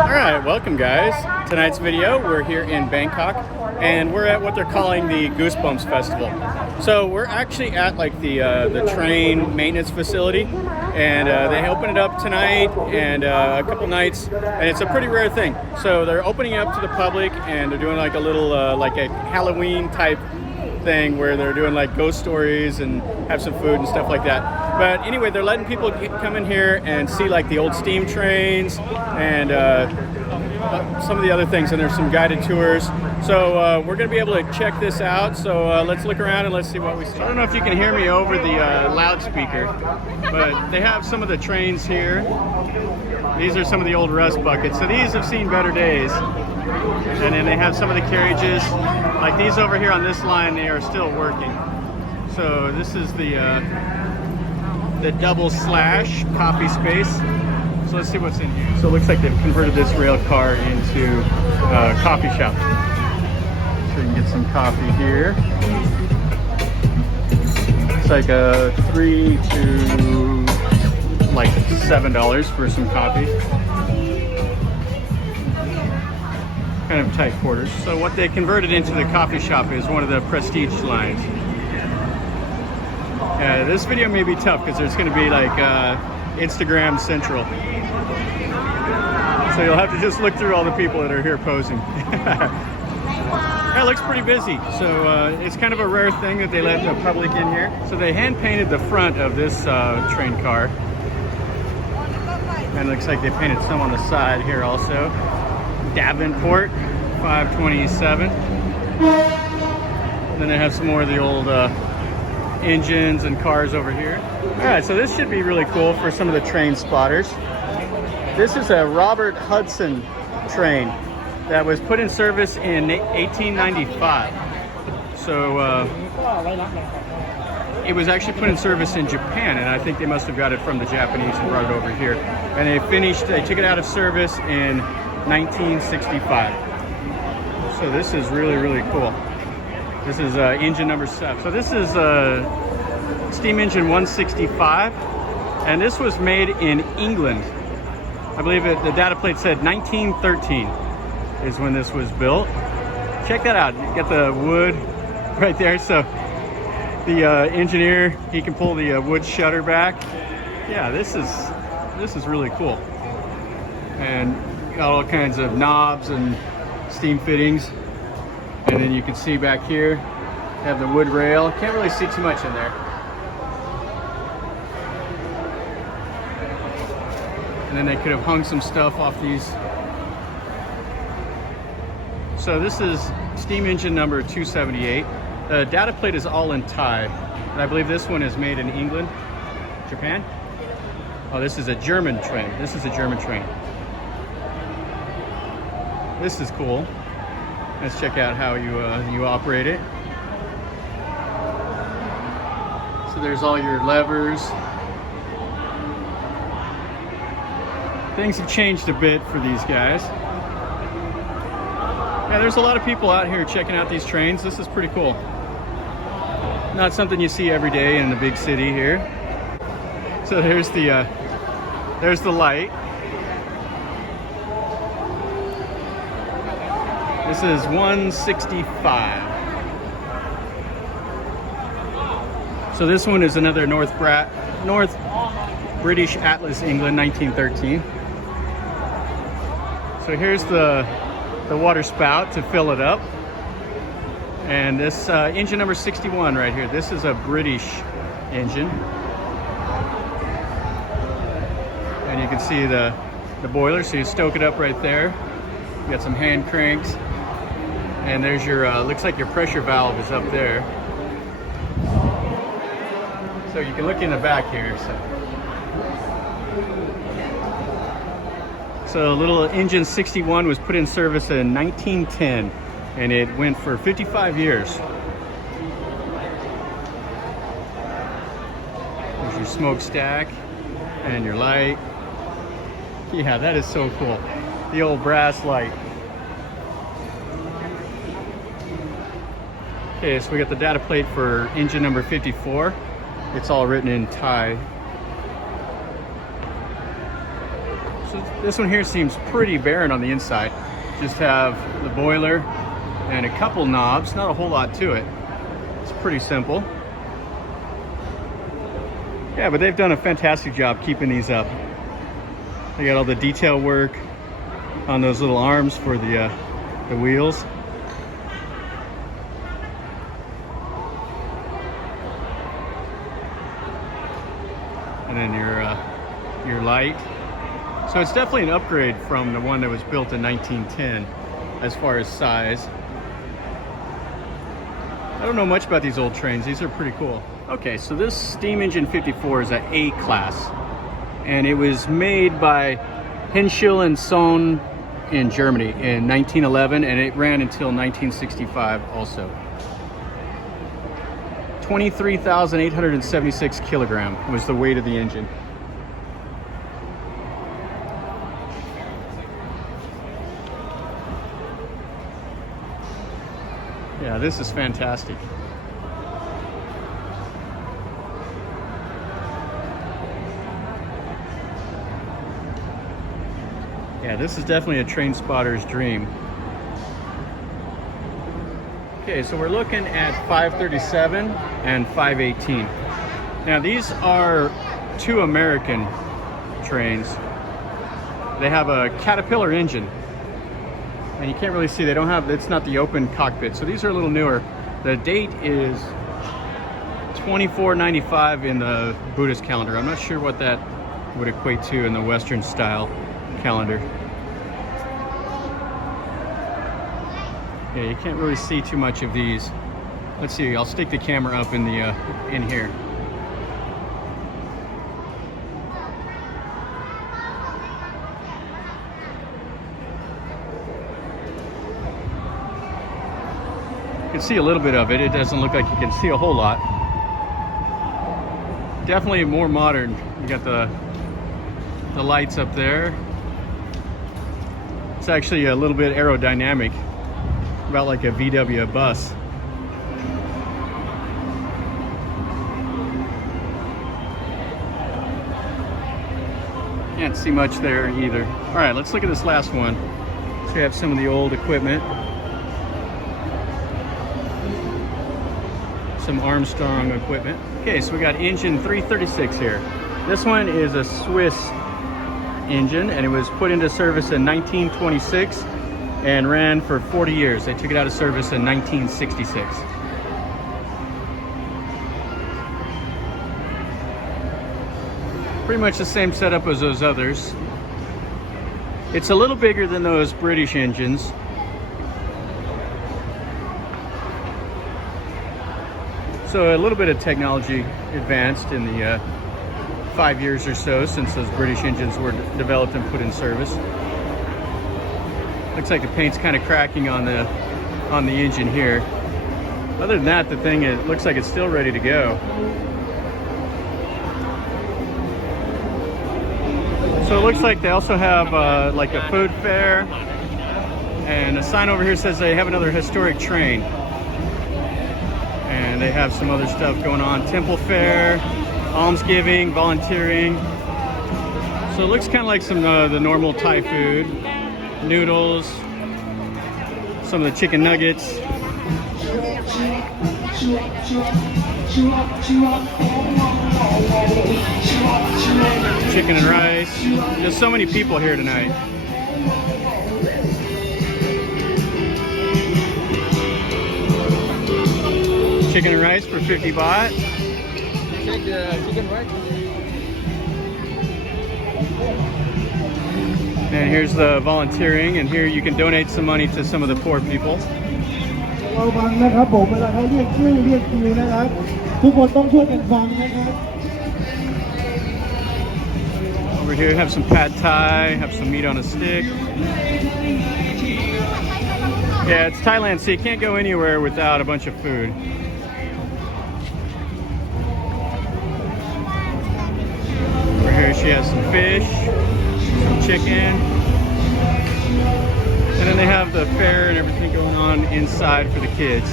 Alright, welcome guys. Tonight's video, we're here in Bangkok and we're at what they're calling the Goosebumps Festival. So we're actually at like the train maintenance facility, and they open it up tonight and a couple nights, and it's a pretty rare thing. So they're opening it up to the public and they're doing like a little like a Halloween type thing where they're doing like ghost stories and have some food and stuff like that. But anyway, they're letting people come in here and see like the old steam trains and some of the other things, and there's some guided tours. So we're going to be able to check this out. So let's look around and let's see what we see. I don't know if you can hear me over the loudspeaker, but they have some of the trains here. These are some of the old rust buckets. So these have seen better days. And then they have some of the carriages, like these over here on this line, they are still working. So this is the double slash coffee space. So let's see what's in here. So it looks like they've converted this rail car into a coffee shop. So you can get some coffee here. It's like a $3 to like $7 for some coffee. Kind of tight quarters. So what they converted into the coffee shop is one of the prestige lines. This video may be tough because there's going to be like Instagram Central. So you'll have to just look through all the people that are here posing. Yeah, it looks pretty busy. So it's kind of a rare thing that they let the public in here. So they hand painted the front of this train car. And it looks like they painted some on the side here also. Davenport 527. Then they have some more of the old engines and cars over here. Alright, so this should be really cool for some of the train spotters. This is a Robert Hudson train that was put in service in 1895. So it was actually put in service in Japan, and I think they must have got it from the Japanese and brought it over here. And they took it out of service in 1965. So this is really, really cool. This is engine number 7. So this is steam engine 165, and this was made in England. I believe the data plate said 1913 is when this was built. Check that out. You got the wood right there. So the engineer, he can pull the wood shutter back. Yeah, this is really cool. And got all kinds of knobs and steam fittings. And then you can see back here, have the wood rail. Can't really see too much in there. And then they could have hung some stuff off these. So this is steam engine number 278. The data plate is all in Thai. And I believe this one is made in England, Japan. Oh, this is a German train. This is a German train. This is cool. Let's check out how you operate it. So there's all your levers. Things have changed a bit for these guys. Yeah, there's a lot of people out here checking out these trains. This is pretty cool. Not something you see every day in the big city here. So there's the light. This is 165. So this one is another North British Atlas, England, 1913. So here's the water spout to fill it up. And this engine number 61 right here, this is a British engine. And you can see the boiler, so you stoke it up right there. You got some hand cranks. And there's your, looks like your pressure valve is up there. So you can look in the back here. So little engine 61 was put in service in 1910, and it went for 55 years. There's your smokestack and your light. Yeah, that is so cool. The old brass light. Okay, so we got the data plate for engine number 54. It's all written in Thai. So This one here seems pretty barren on the inside. Just have the boiler and a couple knobs, not a whole lot to it. It's pretty simple. Yeah, but they've done a fantastic job keeping these up. They got all the detail work on those little arms for the wheels. And then your light. So it's definitely an upgrade from the one that was built in 1910 as far as size. I don't know much about these old trains. These are pretty cool. Okay, so this steam engine 54 is an A class, and it was made by Henschel and Sohn in Germany in 1911, and it ran until 1965 also. 23,876 kilogram was the weight of the engine. Yeah, this is fantastic. Yeah, this is definitely a train spotter's dream. Okay, so we're looking at 537 and 518. Now these are two American trains. They have a Caterpillar engine. And you can't really see, they don't have, it's not the open cockpit. So these are a little newer. The date is 2495 in the Buddhist calendar. I'm not sure what that would equate to in the Western style calendar. Yeah, you can't really see too much of these. Let's see, I'll stick the camera up in the in here. You can see a little bit of it. It doesn't look like you can see a whole lot. Definitely more modern. You got the lights up there. It's actually a little bit aerodynamic, about like a VW bus. Can't see much there either. All right, let's look at this last one. So we have some of the old equipment. Some Armstrong equipment. Okay, so we got engine 336 here. This one is a Swiss engine, and it was put into service in 1926 and ran for 40 years. They took it out of service in 1966. Pretty much the same setup as those others. It's a little bigger than those British engines. So a little bit of technology advanced in the 5 years or so since those British engines were developed and put in service. Looks like the paint's kind of cracking on the engine here. Other than that, the thing, it looks like it's still ready to go. So it looks like they also have like a food fair, and a sign over here says they have another historic train. And they have some other stuff going on. Temple fair, almsgiving, volunteering. So it looks kind of like some the normal Thai food. Noodles, some of the chicken nuggets. Chicken and rice. There's so many people here tonight. Chicken and rice for 50 baht. Take the chicken rice. And here's the volunteering, and here you can donate some money to some of the poor people. Over here have some pad thai, have some meat on a stick. Yeah, it's Thailand, so you can't go anywhere without a bunch of food. Over here she has some fish, some chicken, and then they have the fair and everything going on inside for the kids.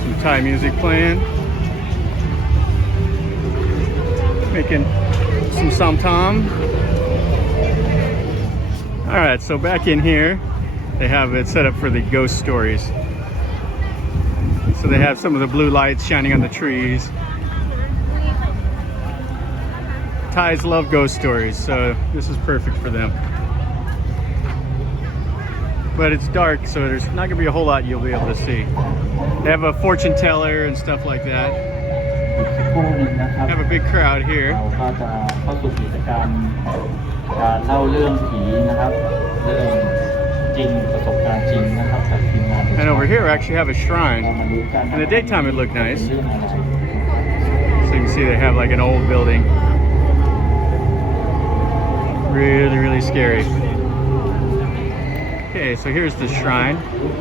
Some Thai music playing, making some somtam. All right, so back in here, they have it set up for the ghost stories. So they have some of the blue lights shining on the trees. Thais love ghost stories, so this is perfect for them. But it's dark, so there's not gonna be a whole lot you'll be able to see. They have a fortune teller and stuff like that. Have a big crowd here. And over here we actually have a shrine. In the daytime it looked nice. So you can see they have like an old building. Really, really scary. Okay, so here's the shrine.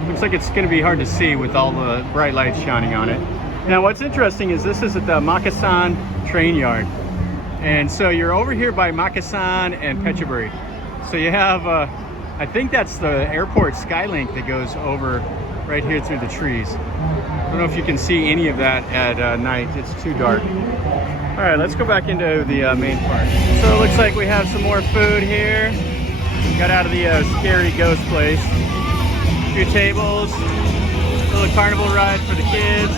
Looks like it's going to be hard to see with all the bright lights shining on it. Now what's interesting is this is at the Makkasan Train Yard. And so you're over here by Makkasan and Phetchaburi. So you have, I think that's the airport Skylink that goes over right here through the trees. I don't know if you can see any of that at night. It's too dark. All right, let's go back into the main park. So it looks like we have some more food here. Got out of the scary ghost place. A few tables, a little carnival ride for the kids.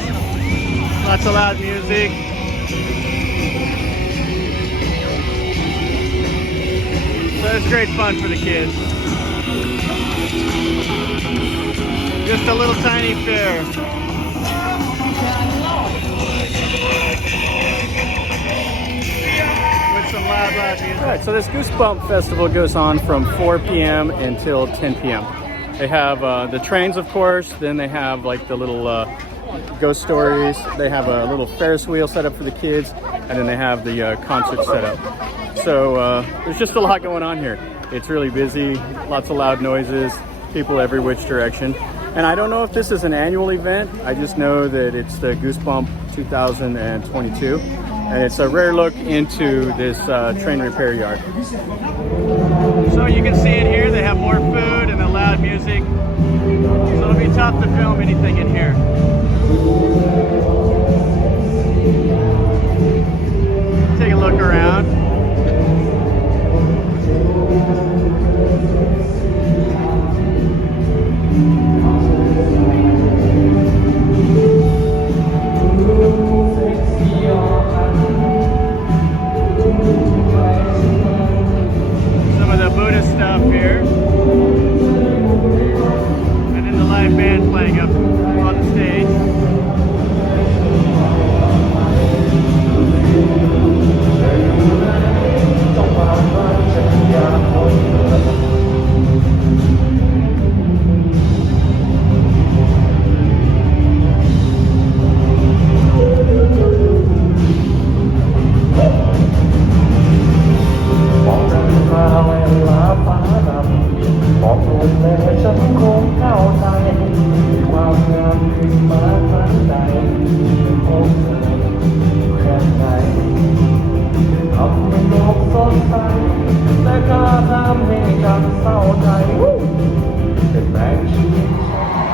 Lots of loud music. So it's great fun for the kids. Just a little tiny fair. Some loud music. All right, so this Goosebump Festival goes on from 4 p.m. until 10 p.m. They have the trains, of course. Then they have like the little ghost stories. They have a little Ferris wheel set up for the kids, and then they have the concert set up. So there's just a lot going on here. It's really busy. Lots of loud noises. People every which direction. And I don't know if this is an annual event. I just know that it's the Goosebump 2022. And it's a rare look into this train repair yard. So you can see it here. They have more food and the loud music. So it'll be tough to film anything in here. Take a look around. Stuff here, and then the live band playing up on the stage.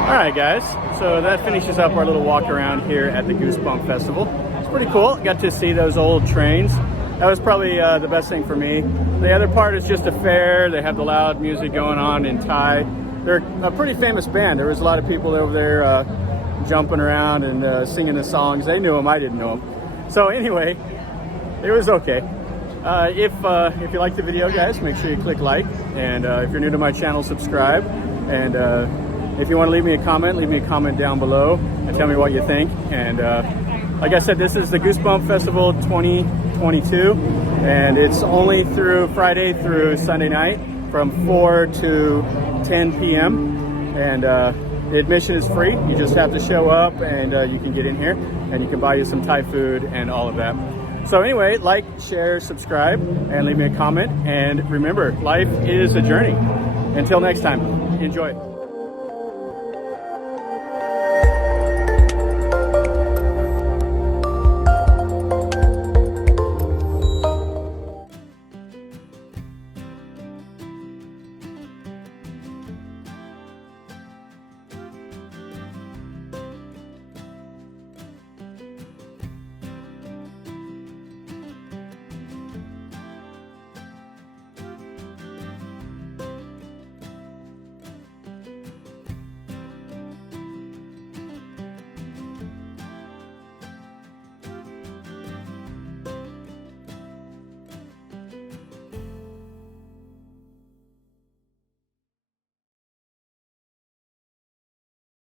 Alright guys, so that finishes up our little walk around here at the Goosebump Festival. It's pretty cool. Got to see those old trains. That was probably the best thing for me. The other part is just a fair. They have the loud music going on in Thai. They're a pretty famous band. There was a lot of people over there jumping around and singing the songs. They knew them, I didn't know them. So anyway, it was okay. If you like the video, guys, make sure you click like. And if you're new to my channel, subscribe. And if you want to leave me a comment down below and tell me what you think. And like I said, this is the Goosebump Festival 2022, and it's only through Friday through Sunday night from 4 to 10 p.m. And the admission is free. You just have to show up, and you can get in here, and you can buy you some Thai food and all of that. So anyway, like, share, subscribe, and leave me a comment. And remember, life is a journey. Until next time, enjoy.